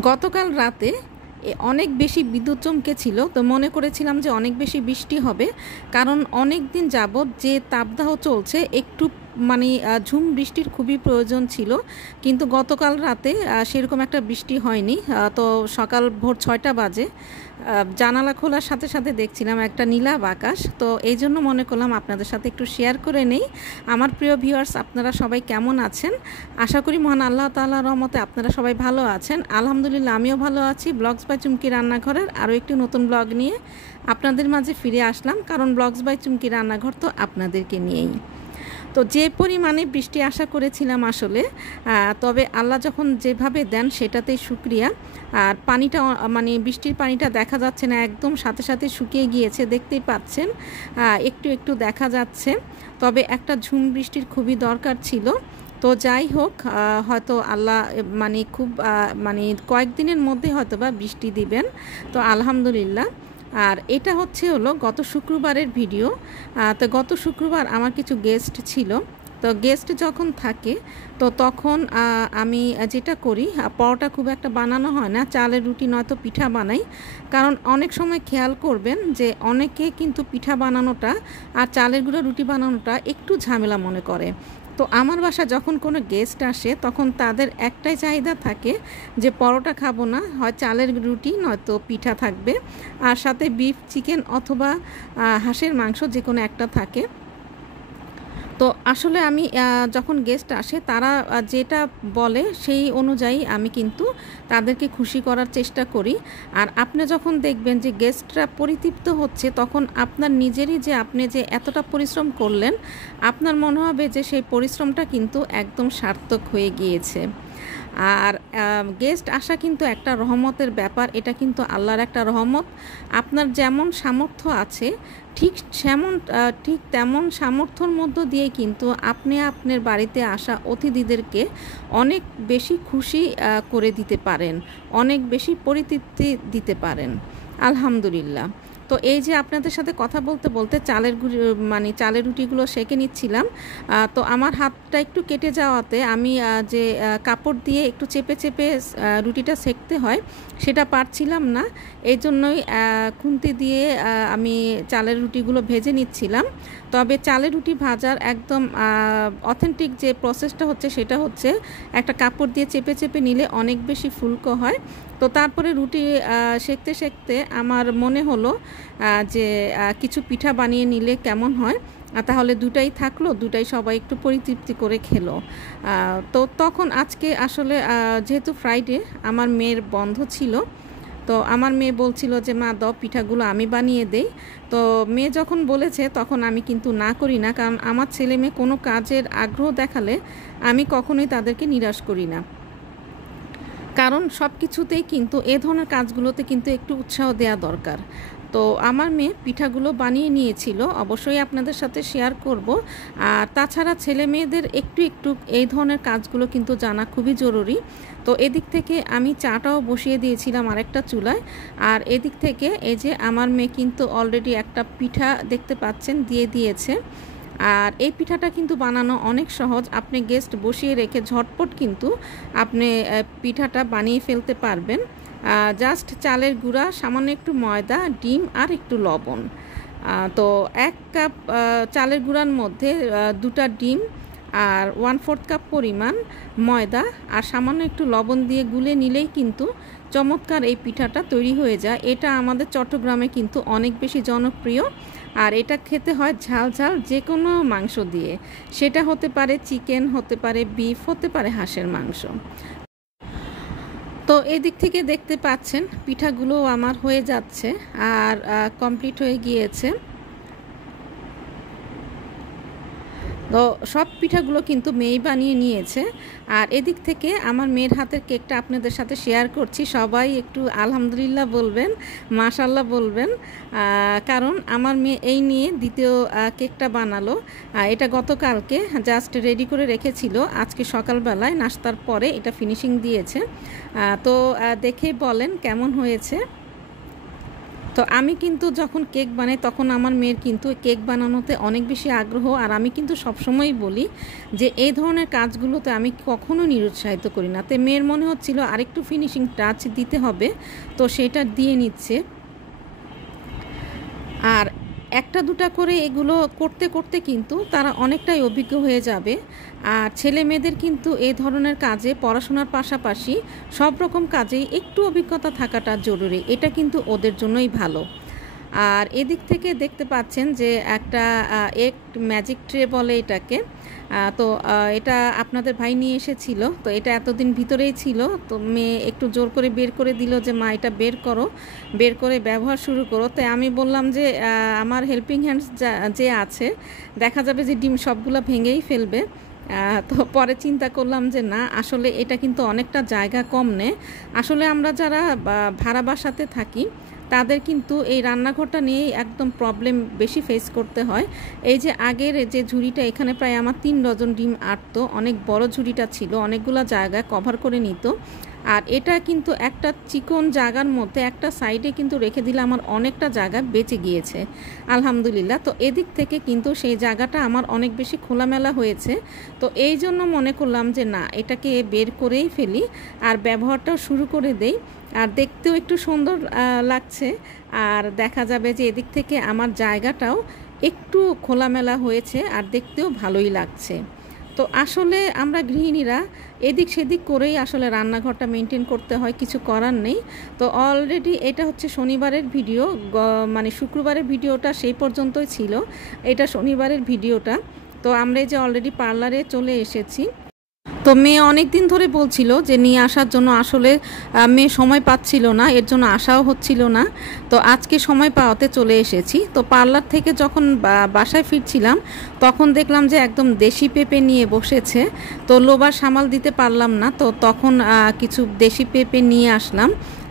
গতকাল রাতে অনেক বেশি বিদ্যুৎ চমকেছিল, তো মনে করেছিলাম যে অনেক বেশি বৃষ্টি হবে, কারণ অনেক দিন যাবৎ যে তাপদাহ চলছে একটু ঝুম বৃষ্টির খুবই প্রয়োজন ছিল। কিন্তু গতকাল রাতে সেরকম একটা বৃষ্টি হয়নি। তো সকাল ভোর 6টা বাজে জানালা খোলার সাথে সাথে দেখছিলাম একটা নীলাভ আকাশ। তো এই জন্য মনে করলাম আপনাদের সাথে একটু শেয়ার করে নেই। আমার প্রিয় ভিউয়ার্স, আপনারা সবাই কেমন আছেন? আশা করি মহান আল্লাহ তাআলার রহমতে আপনারা সবাই ভালো আছেন। আলহামদুলিল্লাহ আমিও ভালো আছি। ব্লগস বাই চুমকি রান্নাঘরের আরও একটি নতুন ব্লগ নিয়ে আপনাদের মাঝে ফিরে আসলাম, কারণ ব্লগস বাই চুমকি রান্নাঘর তো আপনাদেরকে নিয়েই। তো যে পরিমাণে বৃষ্টি আশা করেছিলাম আসলে, তবে আল্লাহ যখন যেভাবে দেন সেটাতেই শুকরিয়া। আর পানিটা বৃষ্টির পানিটা দেখা যাচ্ছে না, একদম সাথে সাথে শুকিয়ে গিয়েছে, দেখতেই পাচ্ছেন একটু একটু দেখা যাচ্ছে। তবে একটা ঝুম বৃষ্টির খুবই দরকার ছিল। তো যাই হোক, হয়তো আল্লাহ খুব কয়েকদিনের মধ্যে হয়তো বা বৃষ্টি দিবেন। তো আলহামদুলিল্লাহ। আর এটা হলো গত শুক্রবারের ভিডিও। তো গত শুক্রবার আমার কিছু গেস্ট ছিল। তো গেস্ট যখন থাকে তো তখন আমি যেটা করি, পরোটা খুব একটা বানানো হয় না, চালের রুটি নয়তো পিঠা বানাই। কারণ অনেক সময় খেয়াল করবেন যে অনেকে কিন্তু পিঠা বানানোটা আর চালের গুঁড়া রুটি বানানোটা একটু ঝামেলা মনে করে। তো আমার বাসা যখন কোনো গেস্ট আসে তখন তাদের একটাই চাহিদা থাকে যে পরোটা খাবো না, হয় চালের রুটি নয়তো পিঠা থাকবে, আর সাথে বিফ, চিকেন অথবা হাঁসের মাংস যে কোনো একটা থাকে। তো আসলে আমি যখন গেস্ট আসে তারা যেটা বলে সেই অনুযায়ী আমি কিন্তু তাদেরকে খুশি করার চেষ্টা করি। আর আপনি যখন দেখবেন যে গেস্টরা পরিতৃপ্ত হচ্ছে, তখন আপনার নিজেরই যে আপনি যে এতটা পরিশ্রম করলেন, আপনার মনে হবে যে সেই পরিশ্রমটা কিন্তু একদম সার্থক হয়ে গিয়েছে। আর গেস্ট আসা কিন্তু একটা রহমতের ব্যাপার, এটা কিন্তু আল্লাহর একটা রহমত। আপনার যেমন সামর্থ্য আছে ঠিক তেমন সামর্থ্যর মধ্য দিয়ে কিন্তু আপনি আপনার বাড়িতে আসা অতিথিদেরকে অনেক বেশি খুশি করে দিতে পারেন, অনেক বেশি পরিতৃপ্তি দিতে পারেন। আলহামদুলিল্লাহ। তো এই যে আপনাদের সাথে কথা বলতে বলতে চালের রুটিগুলো সেঁকে নিচ্ছিলাম। তো আমার হাতটা একটু কেটে যাওয়াতে আমি যে কাপড় দিয়ে একটু চেপে চেপে রুটিটা সেঁকতে হয় সেটা পারছিলাম না, এই জন্যই খুন্তি দিয়ে আমি চালের রুটিগুলো ভেজে নিচ্ছিলাম। তবে চালের রুটি ভাজার একদম অথেন্টিক যে প্রসেসটা হচ্ছে সেটা হচ্ছে একটা কাপড় দিয়ে চেপে চেপে নিলে অনেক বেশি ফুলকো হয়। তো তারপরে রুটি সেঁকতে সেঁকতে আমার মনে হলো যে কিছু পিঠা বানিয়ে নিলে কেমন হয়, তাহলে দুটাই থাকলো, দুটাই সবাই একটু পরিতৃপ্তি করে খেলো। তো তখন আজকে আসলে যেহেতু ফ্রাইডে আমার মেয়ের বন্ধ ছিল, তো আমার মেয়ে বলছিল যে মা দাও পিঠাগুলো আমি বানিয়ে দেই। তো মেয়ে যখন বলেছে তখন আমি কিন্তু না করি না, কারণ আমার ছেলে মেয়ে কোনো কাজের আগ্রহ দেখালে আমি কখনোই তাদেরকে নিরাশ করি না। কারণ সব কিছুতেই কিন্তু এ ধরনের কাজগুলোতে কিন্তু একটু উৎসাহ দেওয়া দরকার। তো আমার মেয়ে পিঠাগুলো বানিয়ে নিয়েছিল, অবশ্যই আপনাদের সাথে শেয়ার করব। আর তাছাড়া ছেলে মেয়েদের একটু একটু এই ধরনের কাজগুলো কিন্তু জানা খুবই জরুরি। তো এদিক থেকে আমি চাটাও বসিয়ে দিয়েছিলাম আরেকটা চুলায়। আর এদিক থেকে এই যে আমার মেয়ে কিন্তু অলরেডি একটা পিঠা দেখতে পাচ্ছেন দিয়ে দিয়েছে। আর এই পিঠাটা কিন্তু বানানো অনেক সহজ, আপনি গেস্ট বসিয়ে রেখে ঝটপট কিন্তু আপনি পিঠাটা বানিয়ে ফেলতে পারবেন। জাস্ট চালের গুঁড়া, সামান্য একটু ময়দা, ডিম আর একটু লবণ। তো 1 কাপ চালের গুঁড়ার মধ্যে 2টা ডিম আর 1/4 কাপ পরিমাণ ময়দা আর সামান্য একটু লবণ দিয়ে গুলে নিলেই কিন্তু চমৎকার এই পিঠাটা তৈরি হয়ে যায়। এটা আমাদের চট্টগ্রামে কিন্তু অনেক বেশি জনপ্রিয়। আর এটা খেতে হয় ঝাল ঝাল যে কোনো মাংস দিয়ে, সেটা হতে পারে চিকেন, হতে পারে বিফ, হতে পারে হাঁসের মাংস। তো এদিক থেকে দেখতে পাচ্ছেন পিঠাগুলো আমার হয়ে যাচ্ছে আর কমপ্লিট হয়ে গিয়েছে। তো সব পিঠাগুলো কিন্তু মেয়েই বানিয়ে নিয়েছে। আর এদিক থেকে আমার মেয়ের হাতের কেকটা আপনাদের সাথে শেয়ার করছি। সবাই একটু আলহামদুলিল্লাহ বলবেন, মাশাল্লাহ বলবেন, কারণ আমার মেয়ে এই নিয়ে দ্বিতীয় কেকটা বানালো। এটা গতকালকে জাস্ট রেডি করে রেখেছিল, আজকে সকালবেলায় নাস্তার পরে এটা ফিনিশিং দিয়েছে। তো দেখেই বলেন কেমন হয়েছে। তো আমি কিন্তু যখন কেক বানাই তখন আমার মেয়ের কিন্তু কেক বানানোতে অনেক বেশি আগ্রহ, আর আমি কিন্তু সবসময়ই বলি যে এই ধরনের কাজগুলোতে আমি কখনো নিরুৎসাহিত করি না। তো মেয়ের মনে হচ্ছিল আরেকটু ফিনিশিং টাচ দিতে হবে, তো সেটা দিয়ে নিচ্ছে। আর একটা দুটা করে এগুলো করতে করতে কিন্তু তারা অনেকটাই অভিজ্ঞ হয়ে যাবে। আর ছেলে মেয়েদের কিন্তু এই ধরনের কাজে পড়াশোনার পাশাপাশি সব রকম কাজেই একটু অভিজ্ঞতা থাকাটা জরুরি, এটা কিন্তু ওদের জন্যই ভালো। আর এদিক থেকে দেখতে পাচ্ছেন যে একটা এক ম্যাজিক ট্রে বলে এটাকে, তো এটা আপনাদের ভাই নিয়ে এসেছিল। তো এটা এতদিন ভিতরেই ছিল, তো মেয়ে একটু জোর করে বের করে দিল যে মা এটা বের করো, বের করে ব্যবহার শুরু করো। তাই আমি বললাম যে আমার হেল্পিং হ্যান্ডস যে আছে দেখা যাবে যে ডিম সবগুলো ভেঙেই ফেলবে। তো পরে চিন্তা করলাম যে না, আসলে এটা কিন্তু অনেকটা জায়গা কম নেয়। আসলে আমরা যারা ভাড়া বাসাতে থাকি তাদের কিন্তু এই রান্নাঘরটা নিয়েই একদম প্রবলেম বেশি ফেস করতে হয়। এই যে আগের যে ঝুড়িটা, এখানে প্রায় আমার 3 ডজন ডিম আটতো, অনেক বড় ঝুড়িটা ছিল, অনেকগুলো জায়গায় কভার করে নিত। আর এটা কিন্তু একটা চিকন জায়গার মধ্যে একটা সাইডে কিন্তু রেখে দিলে আমার অনেকটা জায়গা বেঁচে গিয়েছে আলহামদুলিল্লাহ। তো এদিক থেকে কিন্তু সেই জায়গাটা আমার অনেক বেশি খোলামেলা হয়েছে। তো এই জন্য মনে করলাম যে না, এটাকে বের করেই ফেলি আর ব্যবহারটাও শুরু করে দেই। আর দেখতেও একটু সুন্দর লাগছে, আর দেখা যাবে যে এদিক থেকে আমার জায়গাটাও একটু খোলামেলা হয়েছে আর দেখতেও ভালোই লাগছে। তো আসলে আমরা গৃহিণীরা এদিক সেদিক করেই আসলে রান্নাঘরটা মেনটেন করতে হয়, কিছু করার নেই। তো অলরেডি এটা হচ্ছে শনিবারের ভিডিও, মানে শুক্রবারের ভিডিওটা সেই পর্যন্তই ছিল, এটা শনিবারের ভিডিওটা। তো আমরা যে অলরেডি পার্লারে চলে এসেছি। তো মেয়ে অনেক দিন ধরে বলছিল যে নিয়ে আসার জন্য, আসলে মেয়ে সময় পাচ্ছিল না, এর জন্য আসাও হচ্ছিল না। তো আজকে সময় পাওয়াতে চলে এসেছি। তো পার্লার থেকে যখন বাসায় ফিরছিলাম তখন দেখলাম যে একদম দেশি পেঁপে নিয়ে বসেছে। তো লোবার সামাল দিতে পারলাম না, তো তখন কিছু দেশি পেঁপে নিয়ে আসলাম।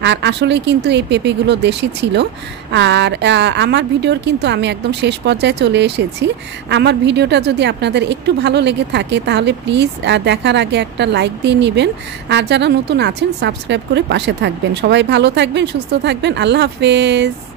আর আসলেই কিন্তু এই পেঁপেগুলো দেশি ছিল। আর আমার ভিডিওর কিন্তু আমি একদম শেষ পর্যায়ে চলে এসেছি। আমার ভিডিওটা যদি আপনাদের একটু ভালো লেগে থাকে তাহলে প্লিজ দেখার আগে একটা লাইক দিয়ে নেবেন, আর যারা নতুন আছেন সাবস্ক্রাইব করে পাশে থাকবেন। সবাই ভালো থাকবেন, সুস্থ থাকবেন, আল্লাহ হাফেজ।